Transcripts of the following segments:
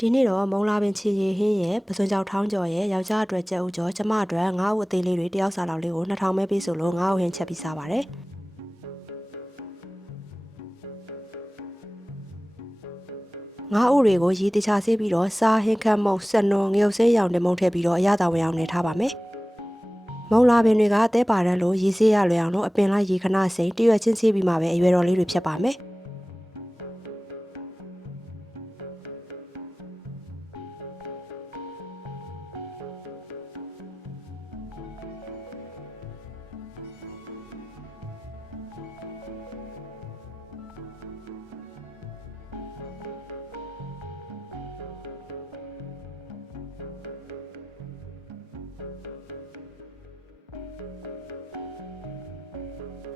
ဒီနေ့တော့မုံလာပင်ချီရီဟင်းရဲ့ပစွန်ကြောက်ထောင်းကျော်ရဲ့ယောက်ျားအတွက်ကြက်ဥကျော်ကျမအတွက်ငါးဥအသေးလေးတွေတယောက်စာလောက်လေးကို2000ပဲပေးဆိုလို့ငါးဥဟင်းချက်ပြီးစားပါတယ်ငါးဥတွေကိုရေတခြားဆေးပြီးတော့စားဟင်းခတ်မုံစက်နွန်ငရုတ်ဆေးရောင်တင်မုံထည့်ပြီးတော့အရသာဝင်အောင်နေထားပါမယ်မုံလာပင်တွေကတဲပါတန်းလို့ရေဆေးရလွယ်အောင်လို့အပင်လိုက်ရေခဏစိမ့်တရွက်ချင်းဆေးပြီးမှပဲအရွယ်တော်လေးတွေဖြတ်ပါမယ်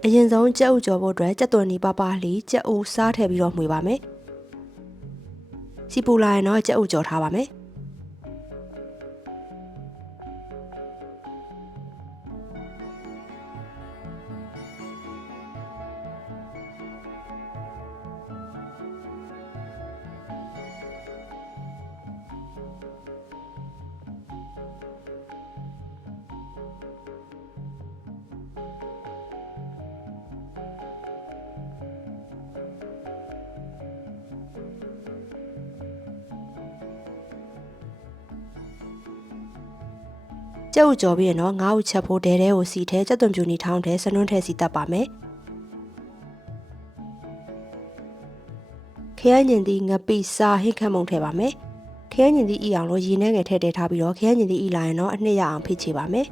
အရင်ဆုံးကြက်ဥကြော်ဖို့အတွက်ကြက်သွန်နီပါပါလီကြက်ဥစားထည့်ပြီးတော့မှွေပါမယ်စီပူလာရင်တော့ကြက်ဥကြော်ထားပါမယ်ကြက်ဥကြော်ပြီးရင်တော့ငါးဥချက်ဖို့ဒဲတဲကိုစီထဲကြက်သွန်ပြူနီထောင်းထဲစနွန်းထဲစီတက်ပါမယ်ခရမ်းညင်သီးငပိစာဟင်းခတ်မုံထည့်ပါမယ်ခရမ်းညင်သီးအီအောင်လို့ရေနဲ့ငယ်ထည့်ထားပြီးတော့ခရမ်းညင်သီးအီလာရင်တော့အနှစ်ရအောင်ဖိချေပါမယ်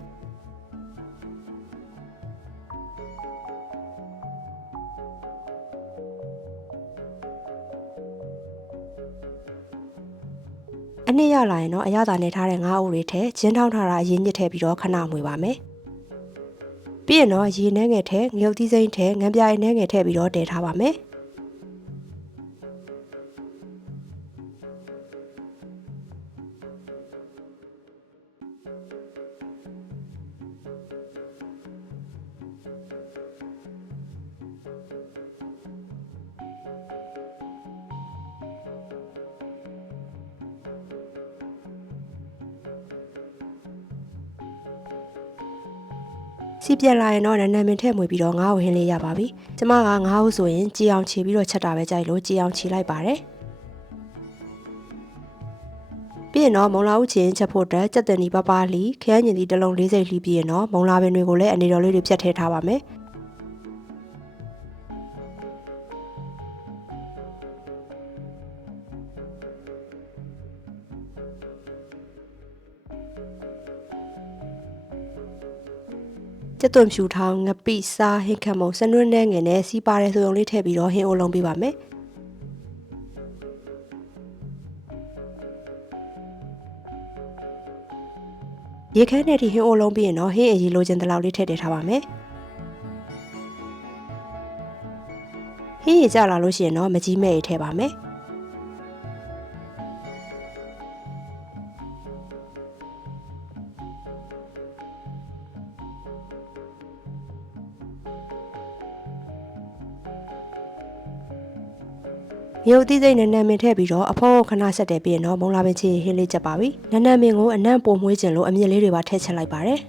အနှစ်ရလာရင်တော့အရသာနဲ့ထားတဲ့ငါးဥတွေထဲဂျင်းထောင်းထားတာအရင်ညစ်ထည့်ပြီးတော့ခဏမှွေပါမယ်ပြီးရင်တော့ရေနှဲငယ်ထဲငရုတ်သီးစိမ့်ထဲငန်းပြားရည်နှဲငယ်ထည့်ပြီးတော့တည်ထားပါမယ်စီပြက်လာရင်တော့နန်းမင်ထည့်မွေပြီးတော့ငါးဥဟင်းလေးရပါပြီကျမကငါးဥဆိုရင်ကြည်အောင်ခြေပြီးတော့ချက်တာပဲကြိုက်လို့ကြည်အောင်ခြေလိုက်ပါတယ်ပြီးရင်တော့မုံလာဥချင်ချက်ဖို့အတွက်ကြက်သွန်နီပါပါလီခရမ်းညင်သီးတစ်လုံး40လှီးပြီးရင်တော့မုံလာပင်တွေကိုလည်းအနေတော်လေးတွေဖြတ်ထည့်ထားပါမယ်ကျက်သွန်ဖြူထောင်းငပိစားဟင်းခတ်မုံစနွန်းနဲ့ငယ်နဲ့စီးပါတဲ့ဆိုုံလေးထည့်ပြီးတော့ဟင်းအိုလုံးပေးပါမယ်ရေခဲနဲ့ဒီဟင်းအိုလုံးပြီးရင်တော့ဟင်းအရီလိုချင်တဲ့လောက်လေးထည့်ထားပါမယ်ဟင်းရကြလာလို့ရှိရင်တော့မကြီးမဲ့ရထည့်ပါမယ်ရုပ်သီးစိတ်နဲ့နန်းမင်ထည့်ပြီးတော့အဖောခဏဆက်တယ်ပြီးရင်တော့မုံလာပင်ချီဟင်းလေးချက်ပါပြီနန်းမင်ကိုအနံ့ပုံမွေးခြင်းလို့အမြင့်လေးတွေပါထည့်ချက်လိုက်ပါတယ်